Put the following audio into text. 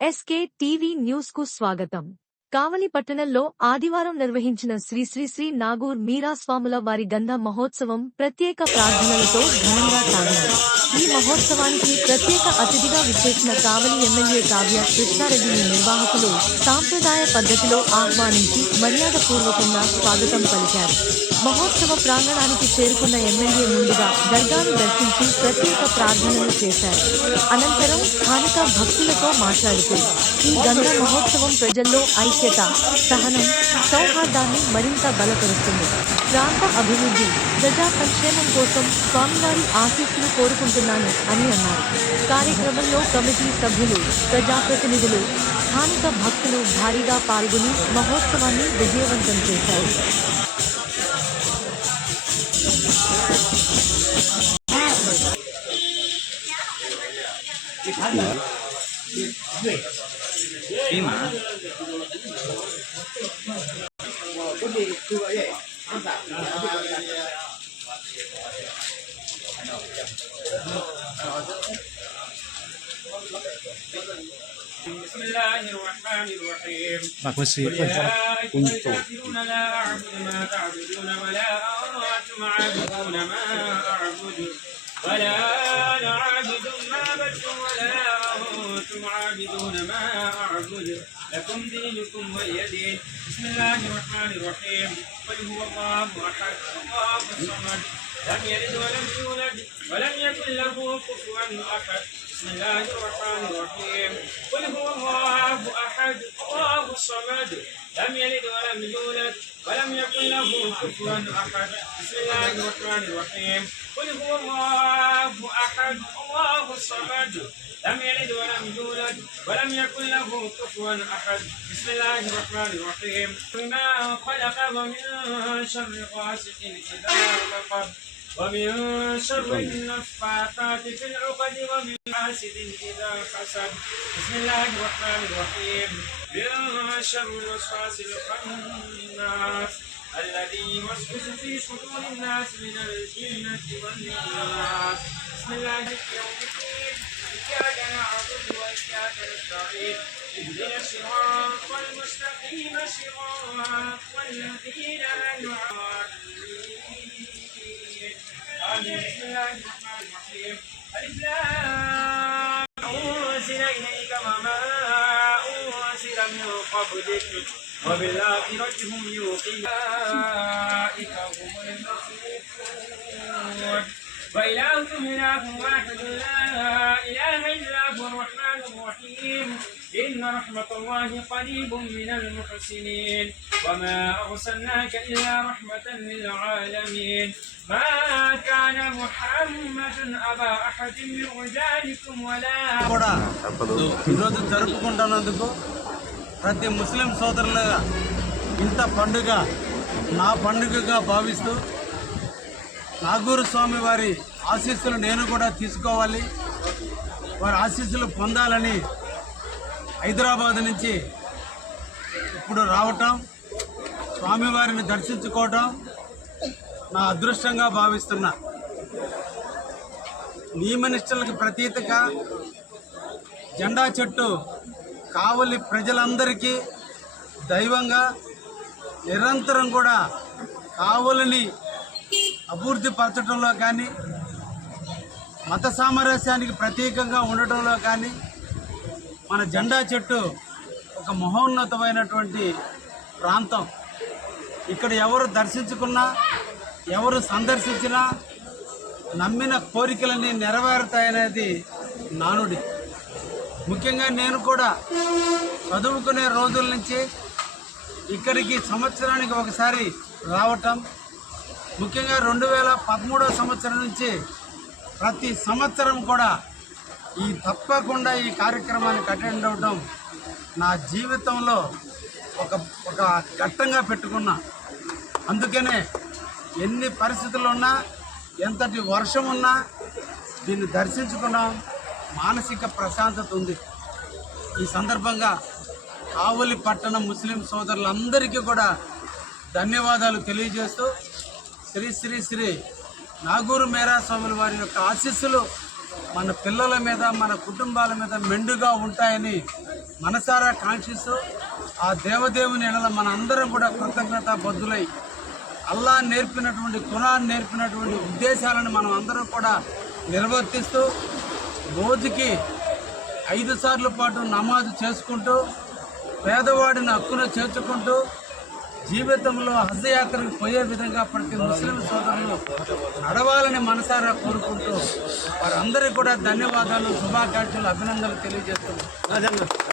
SK TV news కు స్వాగతం. కావలి పట్టణంలో ఆదివారం నిర్వహించిన శ్రీ శ్రీ శ్రీ నాగూర్ మీరా స్వాముల వారి గంధ మహోత్సవం ప్రత్యేక ప్రార్థనలతో ఘనంగా సాగింది. ఈ మహోత్సవానికి ప్రత్యేక అతిథిగా విచ్చేసిన కావలి ఎమ్మెల్యే కావ్య కృష్ణారెడ్డిని నిర్వాహకులు సాంప్రదాయ పద్ధతిలో ఆహ్వానించి మర్యాదపూర్వకంగా స్వాగతం పలికారు. మహోత్సవ ప్రాంగణానికి చేరుకున్న ఎమ్మెల్యే ముందుగా దర్గాను దర్శించి ప్రత్యేక ప్రార్థనలు చేశారు. అనంతరం స్థానిక భక్తులతో మాట్లాడుతూ ఈ గంధ మహోత్సవం ప్రజల్లో ఐక్యత, సహనం, సౌహార్దాన్ని మరింత బలపరుస్తుంది. ప్రాంత అభివృద్ధి, ప్రజా సంక్షేమం కోసం స్వామివారి ఆశీస్సులు కోరుకుంటున్నాను అని అన్నారు. కార్యక్రమంలో కమిటీ సభ్యులు, ప్రజాప్రతినిధులు, స్థానిక భక్తులు భారీగా పాల్గొని మహోత్సవాన్ని విజయవంతం చేశారు. بسم الله الرحمن الرحيم. يا أيها الكافرون لا أعبد ما تعبدون ولا أنتم عابدون ما أعبد ولا أنا عابد ما عبدتم ولا أنتم عابدون ما أعبد لكم دينكم ولي دين. بسم الله الرحمن الرحيم. قل هو الله أحد الله الصمد لم يلد ولم يولد ولم يكن له كفوا أحد. بسم الله الرحمن الرحيم. قل هو الله أحد الله الصمد لم يلد ولم يولد ولم يكن له كفوا أحد. بسم الله الرحمن الرحيم. قل هو الله أحد الله الصمد لم يلد ولم يولد ولم يكن له كفوا أحد. بسم الله الرحمن الرحيم. ما خلق ومن شر غاسق إذا وقب ومن شر النفاثات في العقد ومن حاسد إذا حسد. بسم الله الرحمن الرحيم. من شر الوسواس الخناس الذي يوسوس في صدور الناس من الجنة والناس. بسم الله يوم الدين. إياك نعبد وإياك نستعين. اهدنا الصراط المستقيم صراط الذين أنعمت عليهم. بسم الله الرحمن الرحيم. ألف لام أنزل إليك وما أنزل من قبلك وبالآخرة هم يوقنون أولئك هم المفلحون. وإلهكم إله واحد لا إله إلا هو الرحمن الرحيم. إن رحمة الله قريب من المحسنين. وما أرسلناك إلا رحمة للعالمين. ما كان محمد أبا أحد من رجالكم ولا ఈరోజు జరుపుకుంటున్నందుకు ప్రతి ముస్లిం సోదరులుగా ఇంత పండుగ నా పండుగగా భావిస్తూ నాగూరు స్వామి వారి ఆశీస్సులు నేను కూడా తీసుకోవాలి, వారి ఆశీస్సులు పొందాలని హైదరాబాద్ నుంచి ఇప్పుడు రావటం, స్వామివారిని దర్శించుకోవటం నా అదృష్టంగా భావిస్తున్నా. నియమనిష్టలకు ప్రతీతగా జెండా చెట్టు కావలి ప్రజలందరికీ దైవంగా నిరంతరం కూడా కావలిని అభివృద్ధి పరచడంలో కానీ, మత సామరస్యానికి ప్రతీకంగా ఉండటంలో కానీ మన జెండా చెట్టు ఒక మహోన్నతమైనటువంటి ప్రాంతం. ఇక్కడ ఎవరు దర్శించుకున్నా, ఎవరు సందర్శించినా నమ్మిన కోరికలన్నీ నెరవేరుతాయనేది నానుడి. ముఖ్యంగా నేను కూడా చదువుకునే రోజుల నుంచి ఇక్కడికి సంవత్సరానికి ఒకసారి రావటం, ముఖ్యంగా 2013 సంవత్సరం నుంచి ప్రతి సంవత్సరం కూడా తప్పకుండా ఈ కార్యక్రమానికి అటెండ్ అవ్వడం నా జీవితంలో ఒక ఘట్టంగా పెట్టుకున్నా. అందుకనే ఎన్ని పరిస్థితులు ఉన్నా, ఎంతటి వర్షం ఉన్నా దీన్ని దర్శించుకున్నాం, మానసిక ప్రశాంతత ఉంది. ఈ సందర్భంగా కావలి పట్టణ ముస్లిం సోదరులందరికీ కూడా ధన్యవాదాలు తెలియజేస్తూ శ్రీ శ్రీ శ్రీ నాగూరు మీరా స్వాముల వారి యొక్క ఆశీస్సులు మన పిల్లల మీద మన కుటుంబాల మీద మెండుగా ఉంటాయని మనసారా కాంక్షిస్తూ ఆ దేవదేవుని ఎడల మన అందరం కూడా కృతజ్ఞతా బద్దులై అల్లా నేర్పినటువంటి ఖురాన్ నేర్పినటువంటి ఉద్దేశాలను మనం అందరం కూడా నిర్వర్తిస్తూ రోజుకి 5 సార్లు పాటు నమాజు చేసుకుంటూ పేదవాడిని హక్కును చేర్చుకుంటూ జీవితంలో హజ్ యాత్రకు పోయే విధంగా ప్రతి ముస్లిం సోదరులు నడవాలని మనసారా కోరుకుంటూ వారందరికీ కూడా ధన్యవాదాలు, శుభాకాంక్షలు, అభినందనలు తెలియజేస్తున్నాను.